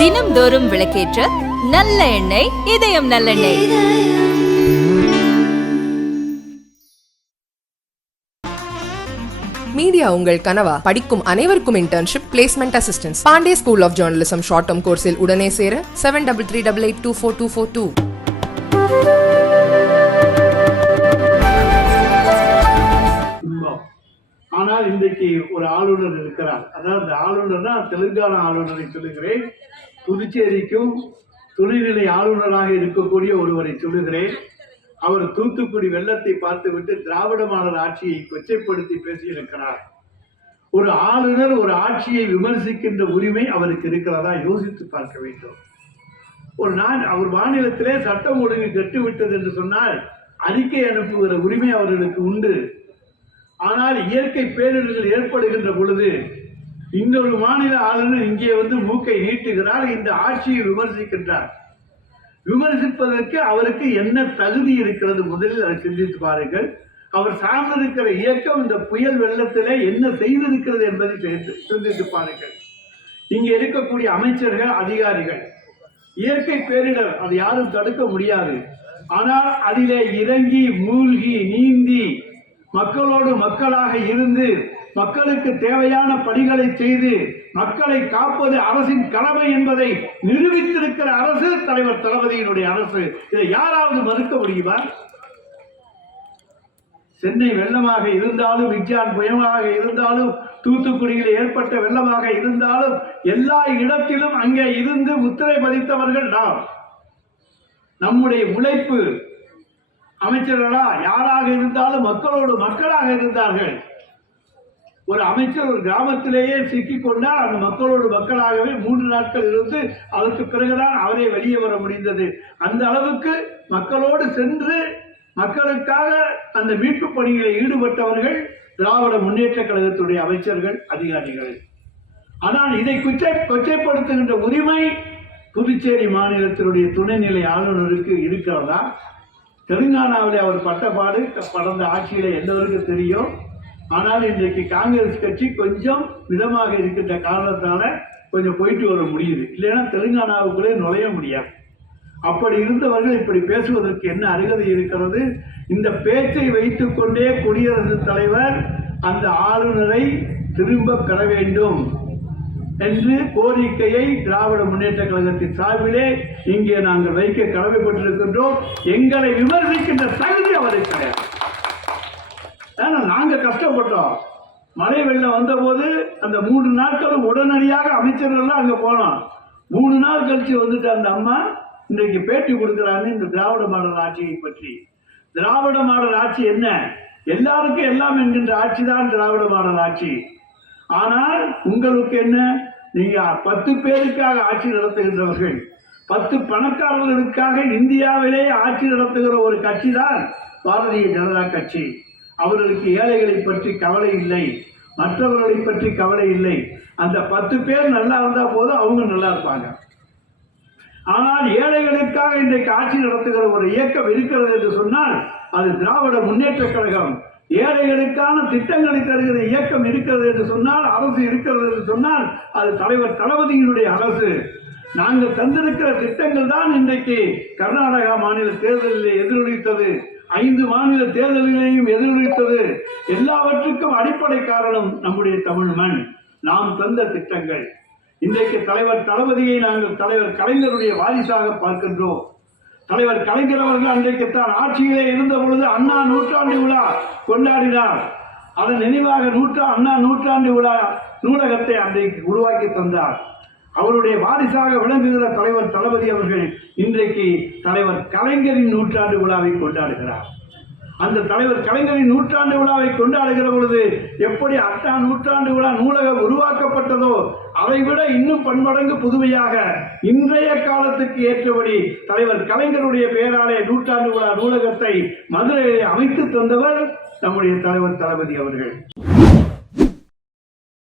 தினம்தோறும் விளக்கேற்ற நல்ல எண்ணெய், இதயம் நல்லெண்ணெய். மீடியா உங்கள் கனவா? படிக்கும் அனைவருக்கும் internship, placement assistance. Pandey school of journalism short term கோர்ஸில் உடனே சேர 7338824242. ஆனால் இன்றைக்கு ஒரு ஆளுநர் இருக்கிறார். அதாவது ஆளுநர்னா தெலுங்கானா ஆளுநரை சொல்லுகிறேன், புதுச்சேரிக்கும் துணைநிலை ஆளுநராக இருக்கக்கூடிய ஒருவரை சொல்லுகிறேன். அவர் தூத்துக்குடி வெள்ளத்தை பார்த்துவிட்டு திராவிட மாடல் ஆட்சியை கொச்சைப்படுத்தி பேசியிருக்கிறார். ஒரு ஆளுநர் ஒரு ஆட்சியை விமர்சிக்கின்ற உரிமை அவருக்கு இருக்கிறதா? யோசித்து பார்க்க வேண்டும். அவர் மாநிலத்திலே சட்டம் ஒழுங்கு கெட்டுவிட்டது என்று சொன்னால் அறிக்கை அனுப்புகிற உரிமை அவர்களுக்கு உண்டு. ஆனால் இயற்கை பேரிடர்கள் ஏற்படுகின்ற பொழுது இன்னொரு மாநில ஆளுநர் இங்கே வந்து மூக்கை நீட்டுகிறார், இந்த ஆட்சியை விமர்சிக்கின்றார். விமர்சிப்பதற்கு அவருக்கு என்ன தகுதி இருக்கிறது? முதலில் அதை சிந்தித்து பாருங்கள். அவர் சார்ந்திருக்கிற இயக்கம் இந்த புயல் வெள்ளத்திலே என்ன செய்திருக்கிறது என்பதை சிந்தித்து பாருங்கள். இங்கே இருக்கக்கூடிய அமைச்சர்கள், அதிகாரிகள், இயற்கை பேரிடர் அது யாரும் தடுக்க முடியாது. ஆனால் அதிலே இறங்கி மூழ்கி நீந்தி மக்களோடு மக்களாக இருந்து மக்களுக்கு தேவையான பணிகளை செய்து மக்களை காப்பது அரசின் கடமை என்பதை நிரூபித்திருக்கிற அரசு தலைவர் தளபதியினுடைய அரசு. இதை யாராவது மறுக்க முடியுமா? சென்னை வெள்ளமாக இருந்தாலும், விஜயான் புயலாக இருந்தாலும், தூத்துக்குடியில் ஏற்பட்ட வெள்ளமாக இருந்தாலும் எல்லா இடத்திலும் அங்கே இருந்து முத்திரை பதித்தவர்கள் நாம். நம்முடைய உழைப்பு, அமைச்சர்களா யாராக இருந்தாலும் மக்களோடு மக்களாக இருந்தார்கள். ஒரு அமைச்சர் ஒரு கிராமத்திலேயே சிக்கிக்கொண்டால் அந்த மக்களோடு மக்களாகவே 3 நாட்கள் இருந்து அதற்கு பிறகுதான் அவரே வெளியே வர முடிந்தது. அந்த அளவுக்கு மக்களோடு சென்று மக்களுக்காக அந்த மீட்பு பணிகளை ஈடுபட்டவர்கள் திராவிட முன்னேற்ற கழகத்துடைய அமைச்சர்கள், அதிகாரிகள். ஆனால் இதை கொச்சைப்படுத்துகின்ற உரிமை புதுச்சேரி மாநிலத்தினுடைய துணைநிலை ஆளுநருக்கு இருக்கிறதா? தெலுங்கானாவிலே அவர் பட்டப்பாடு கடந்த ஆட்சியில எல்லோருக்கு தெரியும். ஆனால் இன்றைக்கு காங்கிரஸ் கட்சி கொஞ்சம் மிதமாக இருக்கின்ற காரணத்தால கொஞ்சம் போயிட்டு வர முடியுது. இல்லைன்னா தெலுங்கானாவுக்குள்ளே நுழைய முடியாது. அப்படி இருந்தவர்கள் இப்படி பேசுவதற்கு என்ன அருகதை இருக்கிறது? இந்த பேச்சை வைத்துக் கொண்டே குடியரசுத் தலைவர் அந்த ஆளுநரை திரும்ப பெற வேண்டும் என்று கோரிக்கையை திராவிட முன்னேற்ற கழகத்தின் சார்பிலே இங்கே நாங்கள் வைக்க கடமைப்பட்டிருக்கின்றோம். எங்களை விமர்சிக்கின்ற தகுதி அவருக்கு கிடையாது. நாங்க கஷ்டப்பட்டோம். மழை வெள்ளம் வந்த போது அந்த 3 நாட்களும் உடனடியாக அமைச்சர்கள் அங்க போனோம். 3 நாள் கழிச்சு வந்துட்டு அந்த அம்மா இன்றைக்கு பேட்டி கொடுக்கிறாங்க இந்த திராவிட மாடல் ஆட்சியை பற்றி. திராவிட மாடல் ஆட்சி என்ன? எல்லாருக்கும் எல்லாம் என்கின்ற ஆட்சி தான் திராவிட மாடல் ஆட்சி. ஆனால் உங்களுக்கு என்ன? நீங்க 10 பேருக்காக ஆட்சி நடத்துகின்றவர்கள், 10 பணக்காரர்களுக்காக இந்தியாவிலே ஆட்சி நடத்துகிற ஒரு கட்சி தான் பாரதிய ஜனதா கட்சி. அவர்களுக்கு ஏழைகளை பற்றி கவலை இல்லை, மற்றவர்களை பற்றி கவலை இல்லை. அந்த 10 பேர் நல்லா இருந்தா போதும், அவங்க நல்லா இருப்பாங்க. ஆனால் ஏழைகளுக்காக இன்றைக்கு ஆட்சி நடத்துகிற ஒரு இயக்கம் இருக்கிறது என்று சொன்னால் அது திராவிட முன்னேற்ற கழகம். ஏழைகளுக்கான திட்டங்களை தருகிற இயக்கம் இருக்கிறது என்று சொன்னால், அரசு இருக்கிறது என்று சொன்னால் அது தலைவர் தளபதியினுடைய அரசு. நாங்கள் தந்திருக்கிற திட்டங்கள் தான் இன்றைக்கு கர்நாடகா மாநில தேர்தலிலே எதிரொலித்தது, 5 மாநில தேர்தல்களையும் எதிரொலித்தது. எல்லாவற்றுக்கும் அடிப்படை காரணம் நம்முடைய தமிழ் மண், நாம் தந்த திட்டங்கள். இன்றைக்கு தலைவர் தளபதியை நாங்கள் தலைவர் கலைஞருடைய வாரிசாக பார்க்கின்றோம். தலைவர் கலைஞர் அவர்கள் அன்றைக்குத்தான் ஆட்சியிலே இருந்த பொழுது அண்ணா நூற்றாண்டு விழா கொண்டாடினார். அதன் நினைவாக அண்ணா நூற்றாண்டு விழா நூலகத்தை அன்றைக்கு உருவாக்கி தந்தார். அவருடைய வாரிசாக விளங்குகிற தலைவர் தளபதி அவர்கள் இன்றைக்கு தலைவர் கலைஞரின் நூற்றாண்டு விழாவை கொண்டாடுகிறார். அந்த தலைவர் கலைஞரின் நூற்றாண்டு விழாவை கொண்டாடுகிற பொழுது எப்படி அண்ணா நூற்றாண்டு விழா நூலகம் உருவாக்கப்பட்டதோ அதைவிட இன்னும் பன்மடங்கு புதுமையாக இன்றைய காலத்துக்கு ஏற்றபடி தலைவர் கலைஞருடைய பெயராலே நூற்றாண்டு விழா நூலகத்தை மதுரையிலே அமைத்து தந்தவர் நம்முடைய தலைவர் தளபதி அவர்கள்.